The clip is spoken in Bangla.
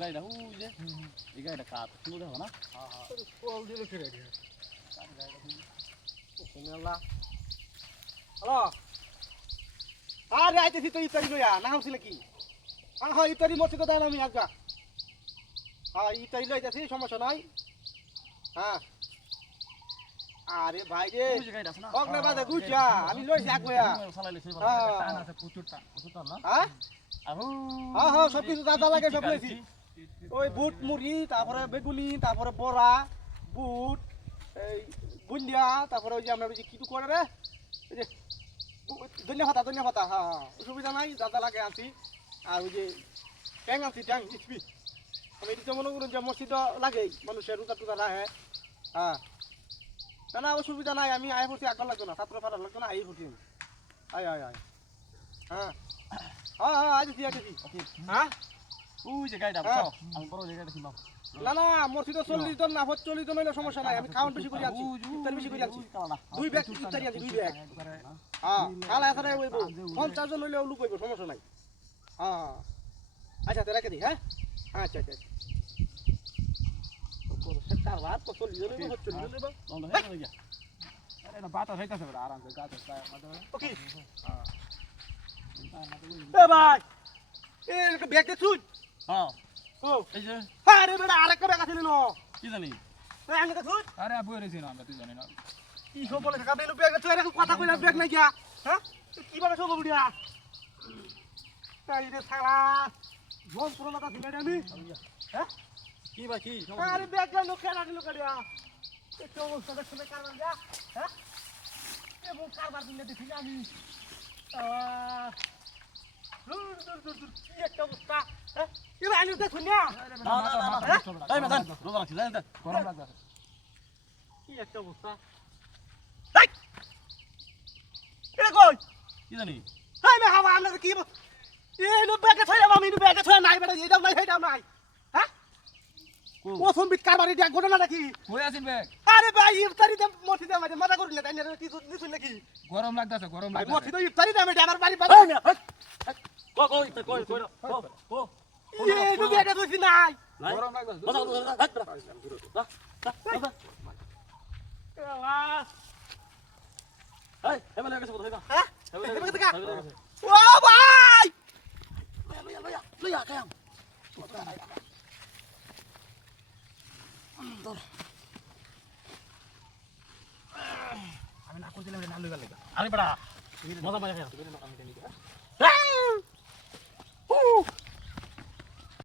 গাড়িটা ওই যে এই গাড়িটা কাত সুন্দর হবে না কল দিলে ফিরে দিয়ে হ্যালো আরে আইতেছি তো ইতারি লইয়া না হচ্ছিল কি হ্যাঁ ইতারি মসজিদে দেয় না আমি আজ্ঞা হ্যাঁ ইতারি লইতেছি সমস্যা নাই হ্যাঁ আরে ভাই রে অগ্নে বাজে গুছা আমি লইছি আগুয়া হ্যাঁ হ্যাঁ সব কিছু দাদা লাগে সব লইছি ওই বুট মুড়ি তারপরে বেগুনি তারপরে বড়া বুট এই বুন্দিয়া তারপরে ওই যে আমরা ওই যে কিছু করে রে ওই যে ধন্যবাদ হ্যাঁ অসুবিধা নাই দাদা লাগে আনছি আর ওই যে ট্যাং আনছি ট্যাং স্পি আমি এটা মনে করুন যে মসজিদ লাগে মানুষের রোজা টুজা রাখে হ্যাঁ না না অসুবিধা নাই আমি আয় পড়ছি আগ লাগতো না ছাত্র পাড়া লাগতো না আই পড়ছি আয় আয় আয় হ্যাঁ হ্যাঁ হ্যাঁ আইছি হ্যাঁ ওই যে গাড়িটা আমি বড় জায়গাটা কিনলাম না না মসজিদে 40 জন না 40 জন হইলে সমস্যা নাই আমি খাওয়ান বেশি করে আনছি ইফতার বেশি করে আনছি দুই ব্যাগ ইফতারি আনছি দুই ব্যাগ হ্যাঁ কালা এখানে হইব 50 জন হইলে লুক হইব সমস্যা নাই হ্যাঁ আচ্ছা তো রেখে দি হ্যাঁ আচ্ছা আচ্ছা সরকার রাত তো 40 জন হইব 40 জন হইব আরে বাতা হইতাছে বড় আরাম করে গাছ ওকে হ্যাঁ এ ভাই এই ব্যাগ দে তুই হ্যাঁ ও এই যে আরে বেটা আরেকটা ব্যাগ আছে নো কি জানি এই আনতে তুই আরে আবু এসেছি না আমরা তুই জানি না কি সব বলে থাকা বেলু ব্যাগ তুই এরকম কথা কইলা ব্যাগ নাই গিয়া হ্যাঁ কিভাবে সব বুড়িয়া এই রে শালা জোন পুরো লাগা দিলে আমি হ্যাঁ কি বা কি আরে ব্যাগ গেল কেনা দিল কাড়িয়া এই তো অবস্থা দেখছ না কারবার যা হ্যাঁ এ মো কারবার দিলে দেখি আমি দূর কি একটা অবস্থা হ্যাঁ এবার আনি দেখুন না এই মেদান রোজা রাখছি জানেন গরম লাগবে কি একটা অবস্থা এই এটা কই কি জানি এই মে হাওয়া আমরা কি এই লো ব্যাগে ছয় আমি নো ব্যাগে ছয় নাই বেটা এইটাও নাই সেইটাও নাই হ্যাঁ ও সম্বিত কারবারি দেখ ঘটনা নাকি কই আছেন ব্যাগ আরে ভাই ইফতারিতে মসজিদে আমাদের মাথা করিল তাই না কি নিছুন নাকি গরম লাগতাছে গরম ভাই লাগতাছে মসজিদে ইফতারিতে আমি আমার বাড়ি বাড়ি না কই এই নো ব্যাগে কইছি নাই গরম লাগতাছে এই এমন লাগে সব ধইবা হ্যাঁ এমন ও ভাই লইয়া কাম আমি না কইছিলাম না লইবা লাগা আরে বড়া মজা মজা খাও